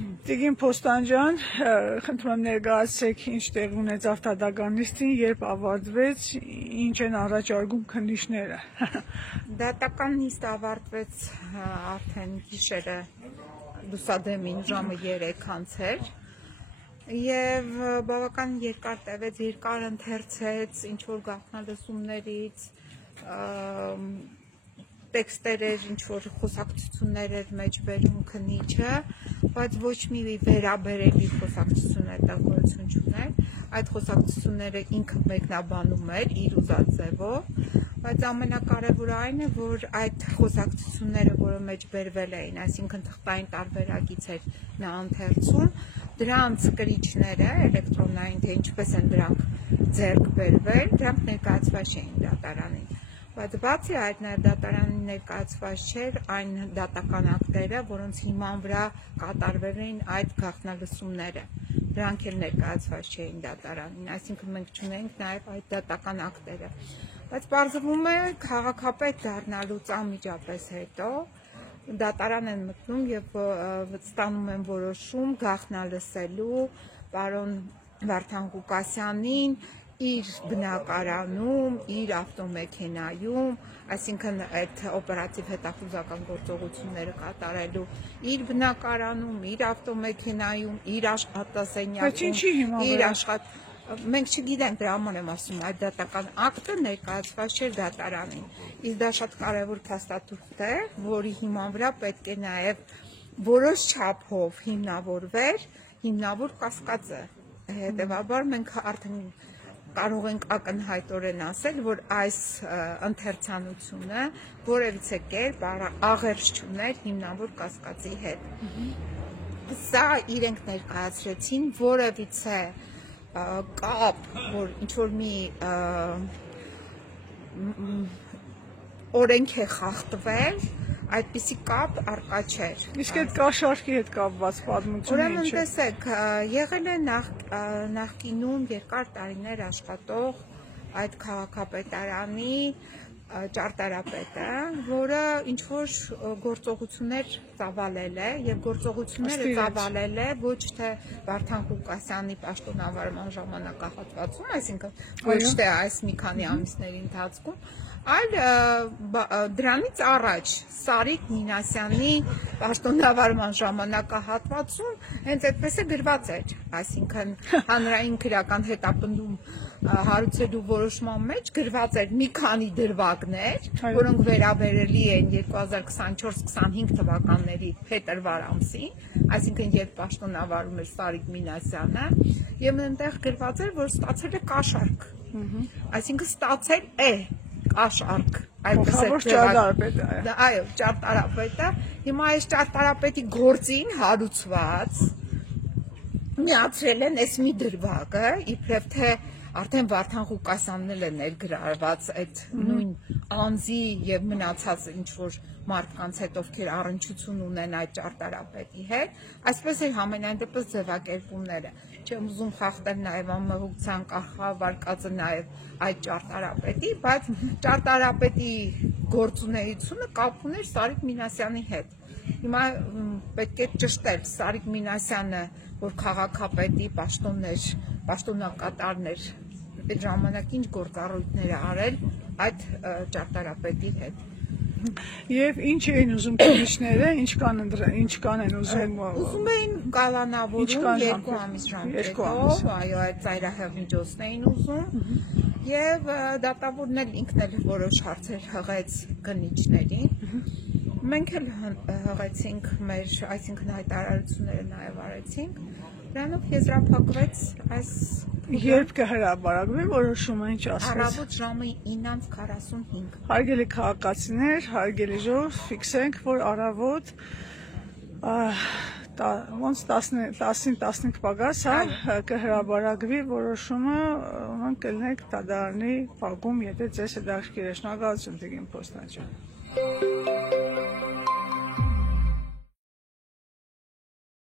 Տիկին Փոստանջան, խնդրում եմ ներկայացրեք ինչ տեղի ունեցավ դատական նիստին, երբ ավարտվեց, ինչ են առաջարկում քննիչները։ Դատական նիստ ավարտվեց արդեն գիշերը լուսադեմին ժամը 3:00 էր եւ բավական երկար տևեց, երկար ընթերցեց ինչ որ գաղտնալսումներից, տեքստեր էր, ինչ որ խոսակցություններ էր մեջ բերում քննիչը, բայց ոչ մի վերաբերելի խոսակցություններ դա գոյություն չուներ, այդ խոսակցությունները ինքը մեկնաբանում էր իր ուզած ձևով, բայց ամենակարևորը այն է, որ այդ խոսակցությունները, որը մեջ բերվել էին, այսինքն թղթային տարբերակից էր նա ընթերցում, դրանց կրիչները, էլեկտրոնային, թե ինչպես են դրանք ձեռք բերվել, դրանք ներկայացված չէին դատարանին։ Բայց բացի այդ նաև դատարանին ներկայացված չէր այն դատական ակտերը, որոնց հիման վրա կատարվել էին այդ գաղտնալսումները, դրանք էլ ներկայացված չէին դատարանին, այսինքն մենք չունենք նաև այդ դատական ակտերը։ Բայց պարզվում է քաղաքապետ դառնալուց անմիջապես հետո դատարան են մտնում եւ ստանում են որոշում գաղտնալսելու պարոն Վարդան Ղուկասյանին իր բնակարանում, իր ավտոմեքենայում, այսինքն այդ օպերատիվ հետախուզական գործողությունները կատարելու իր բնակարանում, իր ավտոմեքենայում, իր աշխատասենյակում, իր մենք չգիտենք, դրա համար եմ ասում, այդ դատական ակտը ներկայացված չէր դատարանին։ Իսկ դա շատ կարևոր փաստաթուղթ է, որի հիման վրա պետք է նաև որոշ չափով հիմնավորվեր հիմնավոր կասկածը։ Հետևաբար մենք արդեն կարող ենք ակնհայտորեն ասել, որ այս ընթերցանությունը որևիցե կերպ աղերս չուներ հիմնավոր կասկածի հետ։ Սա իրենք ներկայացրեցին որևիցե կապ, որ ինչ-որ մի օրենք է խախտվել, այդպիսի կապ առկա չէր։ Իսկ այդ կաշառքի հետ կապված պատմությունը ուրեմն տեսեք, եղել է նախկինում երկար տարիներ աշխատող այդ քաղաքապետարանի ճարտարապետը, որը ինչ-որ գործողություններ ծավալել է եւ գործողությունները ծավալել է ոչ թե Վարդան Ղուկասյանի պաշտոնավարման ժամանակահատվածում, այսինքն ոչ թե այս մի քանի ամիսների ընթացքում, այլ դրանից առաջ Սարիկ Մինասյանի պաշտոնավարման ժամանակահատվածում հենց այդպես է գրված էր, այսինքն հանրային քրեական հետապնդում հարուցելու որոշման մեջ գրված էր մի քանի դրվագներ, որոնք վերաբերելի են 2024-25 թվականների փետրվար ամսին, այսինքն երբ պաշտոնավարում էր Սարիկ Մինասյանը, եւ այնտեղ գրված էր, որ ստացել է կաշառք, այսինքն ստացել է կաշառք, այդպես է ճարտարապետը, այո, ճարտարապետը, հիմա այս ճարտարապետի գործին հարուցված միացրել են այս մի դրվագը, իբրև թե արդեն Վարդան Ղուկասյանն էլ է ներգրավված այդ նույն անձի եւ մնացած ինչ-որ մարդկանց հետ, ովքեր առնչություն ունեն այդ ճարտարապետի հետ, այսպես է համենայն դեպս ձևակերպումները։ Չեմ ուզում խախտել նաեւ ամմողության կարգավարկածը նաեւ այդ ճարտարապետի, բայց ճարտարապետի գործունեությունը կապ ուներ Սարիկ Մինասյանի հետ։ Հիմա պետք է ճշտել Սարիկ Մինասյանը, որ քաղաքապետի պաշտոնակատարներ այդ ժամանակ ինչ գործառույթներ է արել այդ ճարտարապետի հետ։ Եվ ինչ էին ուզում քննիչները, ինչ կանեն ուզում։ Ուզում էին կալանավորում 2 ամիս ժամկետով, այո, այդ ծայրահեղ միջոցն էին ուզում, եւ դատավորն էլ ինքն էլ որոշ հարցեր հղեց քննիչներին։ Մենք էլ հղեցինք մեր, այսինքն հայտարարությունները նաև արեցինք, դրանով եզրափակվեց այս երբ կհրապարակվի որոշումը, ինչ ասվեց։ Առավոտ ժամը 9:45։ Հարգելի քաղաքացիներ, հարգելի ժողով, ֆիքսենք, որ առավոտ ոնց 10-15 պագաս, կհրապարակվի որոշումը, ոնց կլինեք դատարանի փակում, եթե ձեզ հետաքրքիր է։ Շնորհակալություն, Տիկին Փոստանջան։